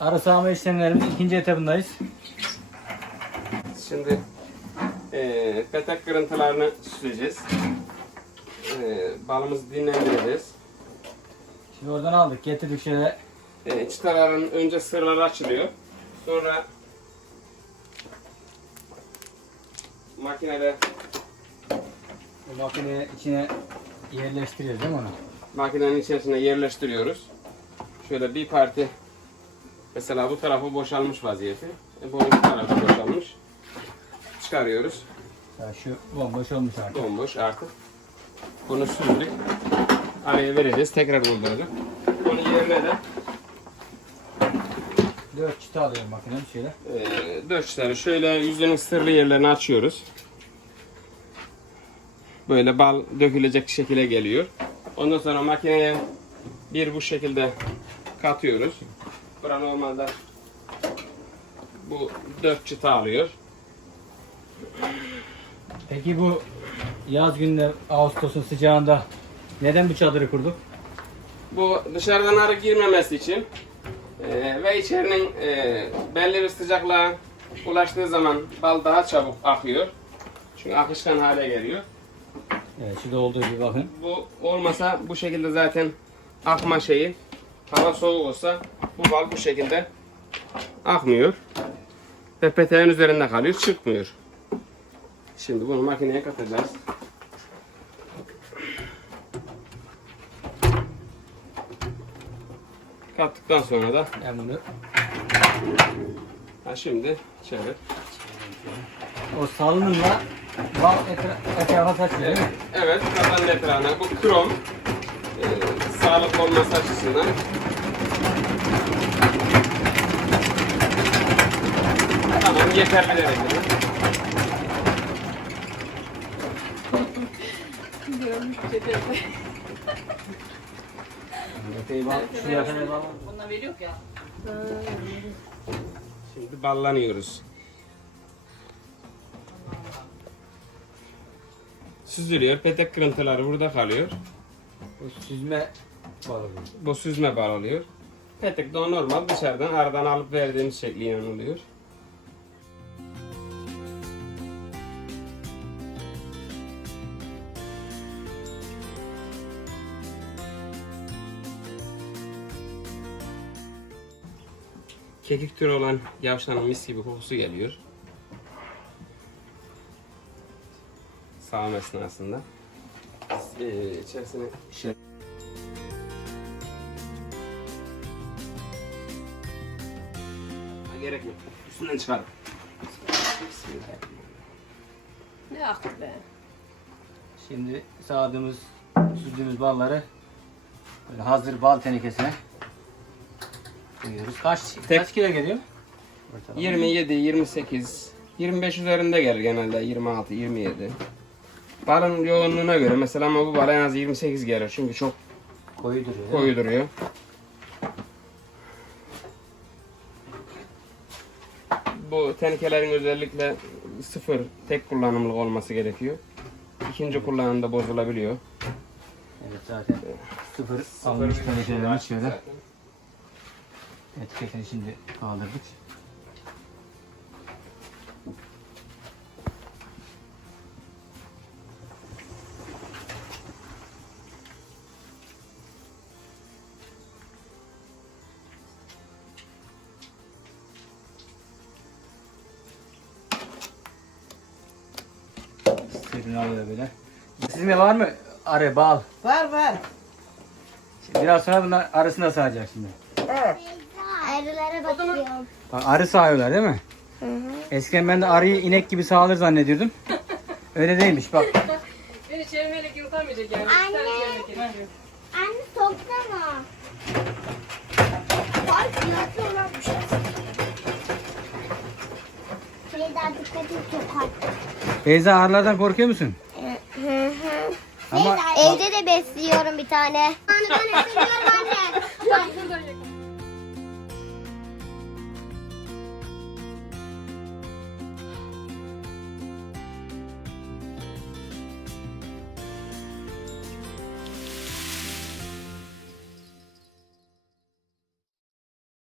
arı sağma işlemlerimizin ikinci etapındayız. Şimdi eee petek kırıntılarını süzeceğiz. Eee balımızı dinlendireceğiz. Şimdi oradan aldık getirdik şöyle Eee çıtaların önce sırları açılıyor. Sonra makinede bu makineye içine yerleştiriyoruz değil mi onu? makinenin içerisine yerleştiriyoruz. Şöyle bir parti mesela bu tarafı boşalmış vaziyeti. E, bu tarafı boşalmış. Çıkarıyoruz. Ya şu bomboş olmuş artık. Bomboş artık. Bunu süzdük. Araya vereceğiz. Tekrar dolduracak. Onun yerine de 4 çıta alıyorum makinem şöyle. e, dört tane şöyle yüzünün sırlı yerlerini açıyoruz. Böyle bal dökülecek şekilde geliyor. Ondan sonra makineye bir bu şekilde katıyoruz. Bura normalde bu dört çıta alıyor. Peki bu yaz günde Ağustos'un sıcağında neden bu çadırı kurduk? Bu dışarıdan arı girmemesi için e, ve içerinin e, belli bir sıcaklığa ulaştığı zaman bal daha çabuk akıyor. Çünkü akışkan hale geliyor. Evet şurada olduğu gibi bakın. Bu olmasa bu şekilde zaten akma şeyi hava soğuk olsa bu bal bu şekilde akmıyor. Ve peteğin üzerinde kalıyor, çıkmıyor. Şimdi bunu makineye katacağız. Kattıktan sonra da Ben bunu ha şimdi çevir. o salınımla bal etra- saçıyor değil mi? Evet, kafanın etrafına bu krom e, sağlıklı olması açısından tamam yeterli derecede. Bal, şuraya kadar bal. Bundan veriyor ya. Şimdi ballanıyoruz. Süzülüyor, petek kırıntıları burada kalıyor. Bu süzme balı bu. Süzme bal oluyor. Petek de normal dışarıdan aradan alıp verdiğimiz şekli yanılıyor. Kekik türü olan yavşanın mis gibi kokusu geliyor. Sağım esnasında. Ee, içerisine Ha, gerek yok. Üstünden çıkarım. Bismillahirrahmanirrahim. Ne aklı be. Şimdi sağdığımız, süzdüğümüz balları böyle hazır bal tenekesine koyuyoruz. Kaç, Tek- kaç kilo geliyor? Ortalama. 27, 28, 25 üzerinde gelir genelde 26, 27. Balın yoğunluğuna göre mesela ama bu bal en az 28 gelir çünkü çok Koyu duruyor. koyu duruyor. Bu tenekelerin özellikle sıfır tek kullanımlık olması gerekiyor. İkinci kullanımda bozulabiliyor. Evet zaten sıfır, Sıfır almış bir tenekelerimiz var şöyle. Etiketini şimdi kaldırdık. Sırrını alıyor böyle. Sizin de var mı arı, bal? Var var. Şimdi biraz sonra bunlar arasında sağacak şimdi. Evet. Arılara bakıyorum. Bak, arı sağıyorlar değil mi? Eskiden ben de arıyı inek gibi sağılır zannediyordum. Öyle değilmiş bak. Beni çevirmeyle yutamayacak yani. Anne. Bir. Anne soksana. Bak nasıl olmuş. Feyza dikkat et çok hard. Beyza arılardan korkuyor musun? Ama Feyza evde de besliyorum bir tane. Anne ben anne.